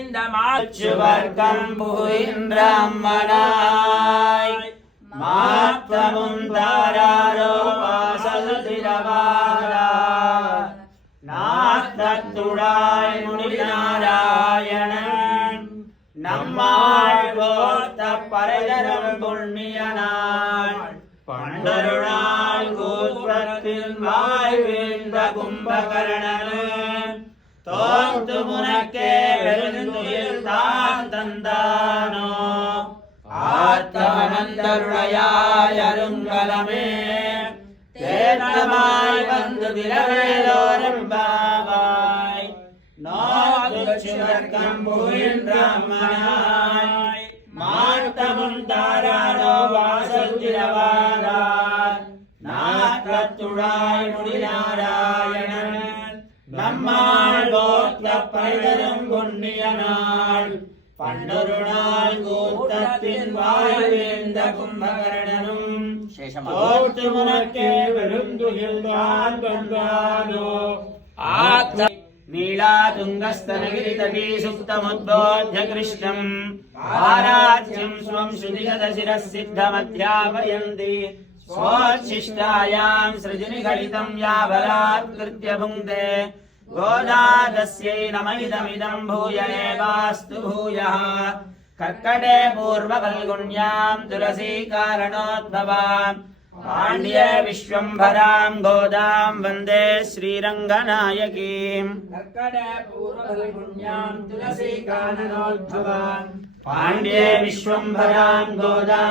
இந்த மாச்சுவர்க்கம் புகின்ற அம்மனாய் மாத்தமும் தாராரோ வாசல் திரவாரா நாத்தத்துடாய் முடிநாராயணன் நம்மாள் போத்த பரைதரும் புண்ணியனாள் பண்டருளால் கூற்றத்தில் வாய் வீழ்ந்த கும்பகர்ணன் தோத்து முனக்கே வெறுந்துயில் தான் தந்தானோ ஆத்தவனந்தருளையாய் அருங்கலமே தேனமாய் வந்து திரவேலோரும் பாவாய் நோதுச்சுவர்க்கம் புகின்ற அம்மனாய் மாட்டமும் தாராளோ வாசல் திரவாராய் நாற்றத்துழாய் முடிநாராயணன் நம்மாள் போத்த பைதரும் புண்ணியனாள் பண்டொரு நாள் கூத்தத்தின் வாய் வீழ்ந்த கும்பகர்ணனும் தோற்று முனக்கே வெறுந்துகில்தான் கண்டானோ ஆத்த நீலா துங்கஸ்தனகிரிதடீ சுப்தமுத்போத்ய கிருஷ்ணம் ஆராஜ்யம் ஸ்வம் ஸ்ருதிகத சிரசித்தமத்யாபயந்தி ஸ்வோச்சிஷ்டாயாம் ஸ்ருஜினிகலிதம் யாவலாத்கிருத்ய புங்க்தே गोदादस्यै नमैदमिदं भूय एवास्तु भूयः कर्कटे पूर्वफल्गुण्यां तुलसीकारणोद्भवां पाण्ड्ये विश्वम्भरां गोदां वन्दे श्रीरङ्गनायकीं कर्कटे पूर्वफल्गुण्यां तुलसीकारणोद्भवां पाण्ड्ये विश्वम्भरां गोदां